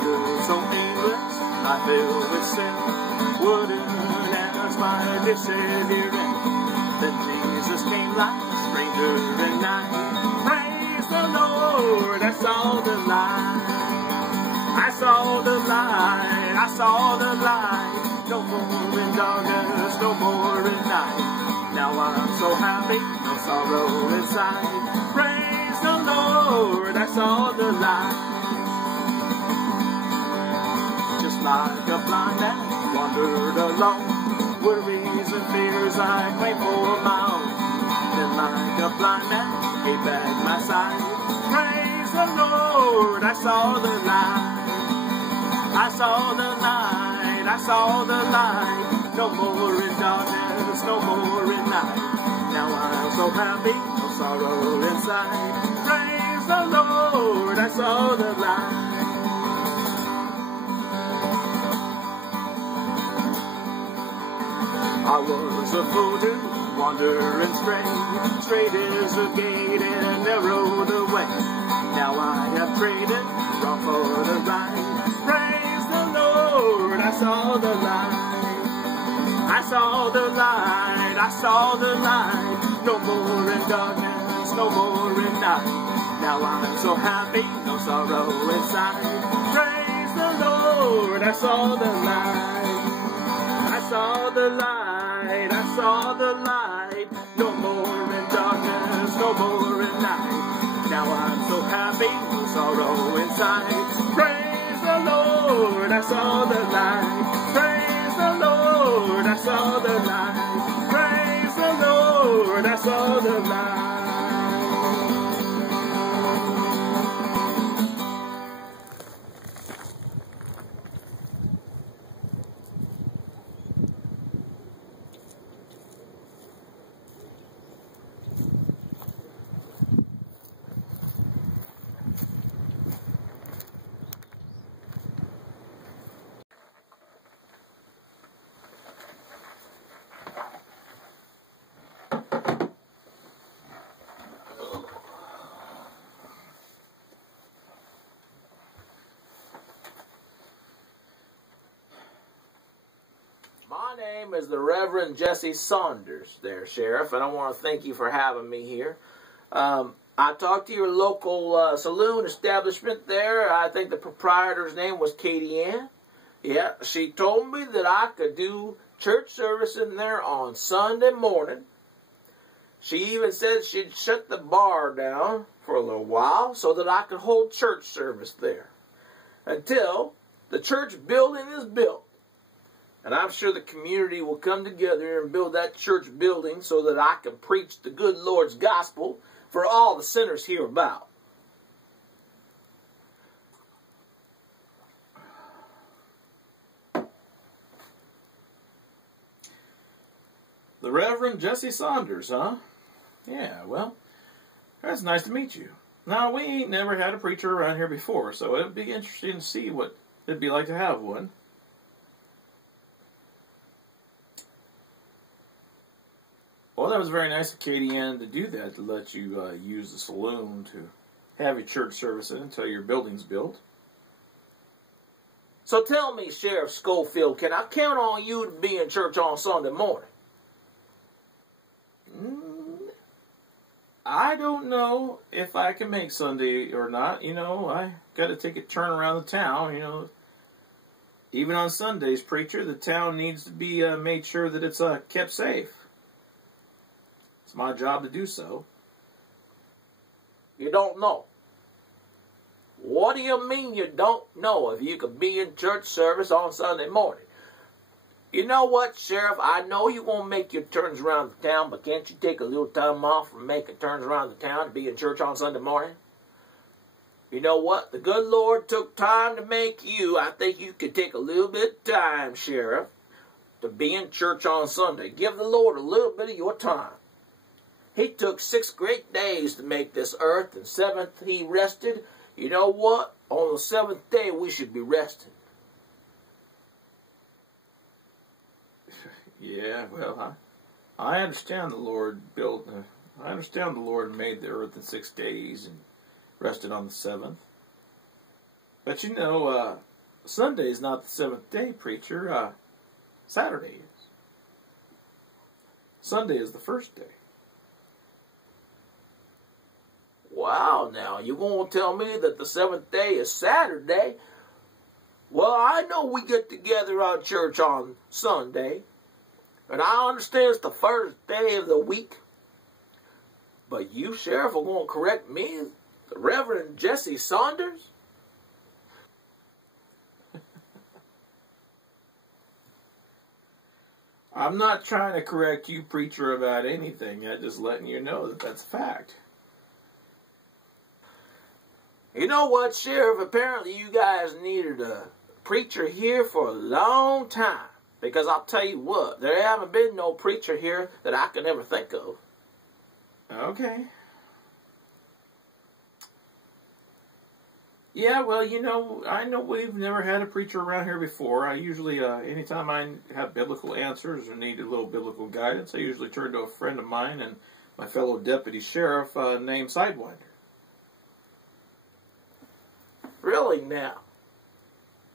wandered so aimless, I filled with sin, wouldn't ask my disappearing. Then Jesus came like a stranger in night. Praise the Lord, I saw the light. I saw the light, I saw the light. No more in darkness, no more in night. Now I'm so happy, no sorrow inside. Praise the Lord, I saw the light. Just like a blind man wandered alone, worries and fears I claim for my own. Then like a blind man gave back my sight. Praise the Lord, I saw the light. I saw the light, I saw the light. No more in darkness, no more in night. Now I'm so happy, no sorrow inside. Praise the Lord, I saw the light. I was a fool to wander and stray. Straight is the gate and narrow the way. Now I have traded wrong for the right. Praise the Lord, I saw the light. I saw the light, I saw the light. No more in darkness, no more in night. Now I'm so happy, no sorrow inside. Praise the Lord, I saw the light. I saw the light, I saw the light. No more in darkness, no more in night. Now I'm so happy, no sorrow inside. Praise the Lord, I saw the light. Praise the Lord, I saw the light. Praise the Lord, I saw the light. My name is the Reverend Jesse Saunders there, Sheriff, and I want to thank you for having me here. I talked to your local saloon establishment there. I think the proprietor's name was Katie Ann. Yeah, she told me that I could do church service in there on Sunday morning. She even said she'd shut the bar down for a little while so that I could hold church service there until the church building is built. And I'm sure the community will come together and build that church building so that I can preach the good Lord's gospel for all the sinners hereabout. The Reverend Jesse Saunders, huh? Yeah, well, that's nice to meet you. Now, we ain't never had a preacher around here before, so it'd be interesting to see what it'd be like to have one. Well, that was very nice of Katie Ann to do that, to let you use the saloon to have your church service in until your building's built. So tell me, Sheriff Schofield, can I count on you to be in church on Sunday morning? I don't know if I can make Sunday or not. You know, I got to take a turn around the town, you know. Even on Sundays, preacher, the town needs to be made sure that it's kept safe. It's my job to do so. You don't know? What do you mean you don't know if you could be in church service on Sunday morning? You know what, Sheriff? I know you won't make your turns around the town, but can't you take a little time off from making turns around the town to be in church on Sunday morning? You know what? The good Lord took time to make you. I think you could take a little bit of time, Sheriff, to be in church on Sunday. Give the Lord a little bit of your time. He took 6 great days to make this earth, and 7th he rested. You know what? On the 7th day we should be resting. Yeah, well, I understand the Lord built. I understand the Lord made the earth in 6 days and rested on the 7th. But you know, Sunday is not the seventh day, preacher. Saturday is. Sunday is the first day. Wow, now, you won't tell me that the seventh day is Saturday? Well, I know we get together on church on Sunday, and I understand it's the first day of the week. But you, Sheriff, are going to correct me, the Reverend Jesse Saunders? I'm not trying to correct you, preacher, about anything. I'm just letting you know that that's a fact. You know what, Sheriff? Apparently you guys needed a preacher here for a long time. Because I'll tell you what, there haven't been no preacher here that I can ever think of. Okay. Yeah, well, you know, I know we've never had a preacher around here before. I usually, anytime I have biblical answers or need a little biblical guidance, I usually turn to a friend of mine and my fellow deputy sheriff named Sidewinder. Really now?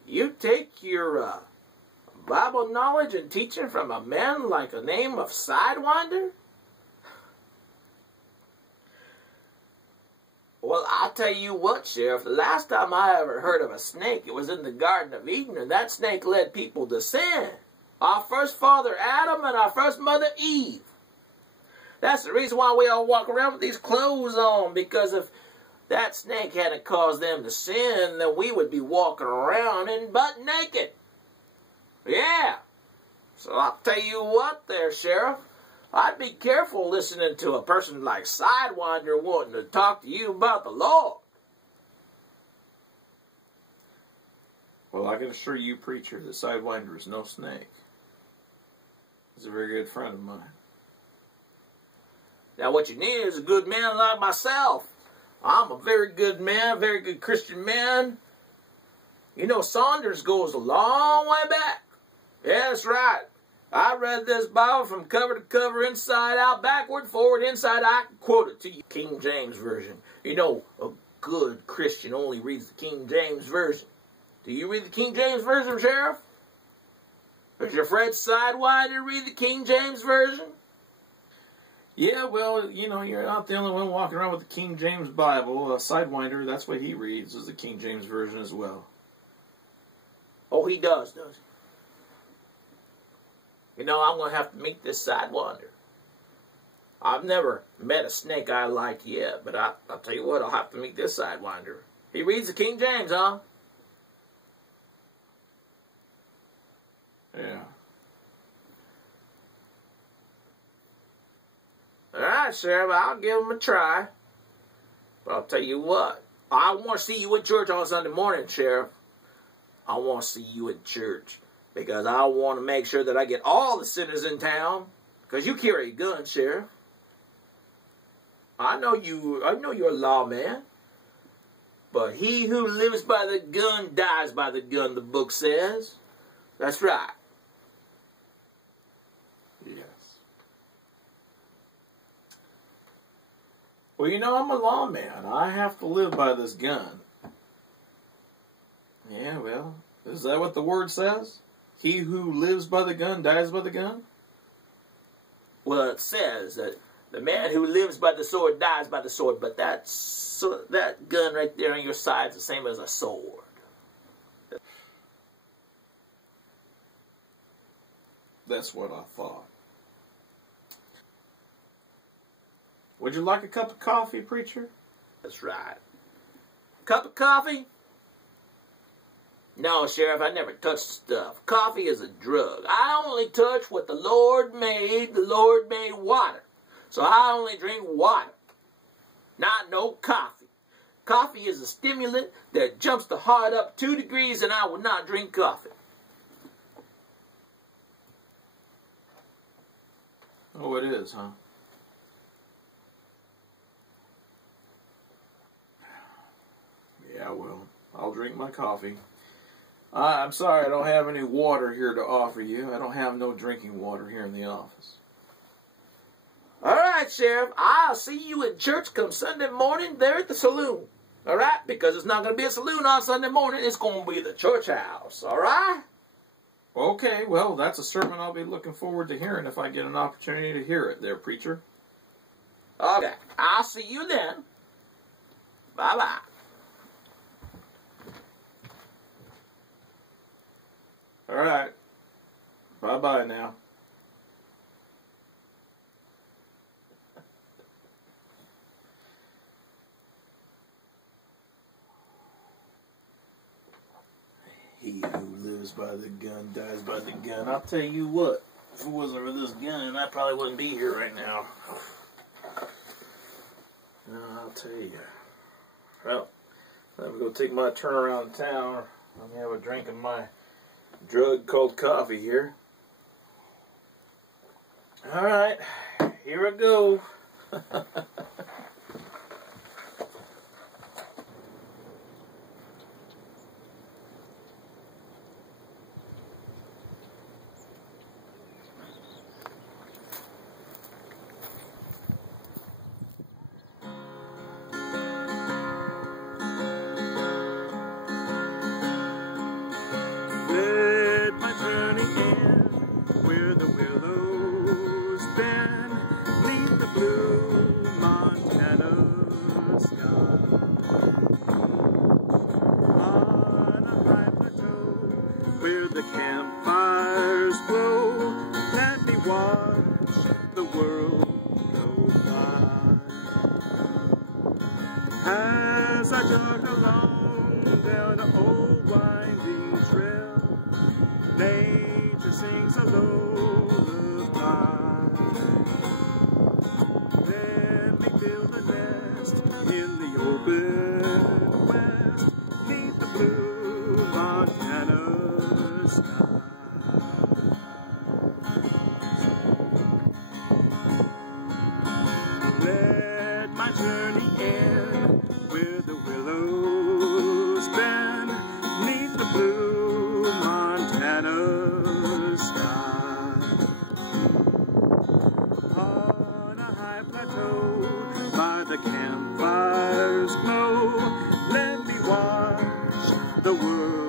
You take your Bible knowledge and teaching from a man like the name of Sidewinder? Well, I'll tell you what, Sheriff, the last time I ever heard of a snake, it was in the Garden of Eden, and that snake led people to sin. Our first father Adam and our first mother Eve. That's the reason why we all walk around with these clothes on, because if that snake hadn't caused them to sin, then we would be walking around in butt naked. Yeah. So I'll tell you what there, Sheriff. I'd be careful listening to a person like Sidewinder wanting to talk to you about the Lord. Well, I can assure you, preacher, that Sidewinder is no snake. He's a very good friend of mine. Now what you need is a good man like myself. I'm a very good man, very good Christian man. You know, Saunders goes a long way back. Yeah, that's right. I read this Bible from cover to cover, inside out, backward, forward, inside out. I can quote it to you. King James Version. You know, a good Christian only reads the King James Version. Do you read the King James Version, Sheriff? Does your friend Sidewinder read the King James Version? Yeah, well, you know, you're not the only one walking around with the King James Bible. Sidewinder, that's what he reads, is the King James Version as well. Oh, he does he? You know, I'm going to have to meet this Sidewinder. I've never met a snake I like yet, but I'll tell you what, I'll have to meet this Sidewinder. He reads the King James, huh? Yeah. Alright, Sheriff, I'll give him a try. But I'll tell you what, I want to see you in church on Sunday morning, Sheriff. I want to see you in church. Because I want to make sure that I get all the sinners in town. Because you carry a gun, Sheriff. I know you're a lawman. But he who lives by the gun dies by the gun, the book says. That's right. Yes. Well, you know, I'm a lawman. I have to live by this gun. Yeah, well, is that what the word says? He who lives by the gun dies by the gun? Well, it says that the man who lives by the sword dies by the sword, but that gun right there on your side is the same as a sword. That's what I thought. Would you like a cup of coffee, preacher? That's right. Cup of coffee? No, Sheriff, I never touch stuff. Coffee is a drug. I only touch what the Lord made. The Lord made water. So I only drink water. Not no coffee. Coffee is a stimulant that jumps the heart up 2 degrees, and I will not drink coffee. Oh, it is, huh? Yeah, well, I'll drink my coffee. I'm sorry I don't have any water here to offer you. I don't have no drinking water here in the office. All right, Sheriff. I'll see you in church come Sunday morning there at the saloon. All right? Because it's not going to be a saloon on Sunday morning. It's going to be the church house. All right? Okay, well, that's a sermon I'll be looking forward to hearing if I get an opportunity to hear it there, preacher. Okay. I'll see you then. Bye-bye. All right. Bye-bye now. He who lives by the gun dies by the gun. I'll tell you what, if it wasn't for this gun, I probably wouldn't be here right now. I'll tell you. Well, let me go take my turn around town. Let me have a drink of my drug called coffee here. All right, here I go. Where the campfires glow, let me watch the world go by. As I jog along down an old winding trail, nature sings a lullaby. Let me build a nest in the open west, 'neath the blue Montana sky. Let my journey end where the willows bend, 'neath the blue Montana sky. On a high plateau by the campfire's glow, let me watch the world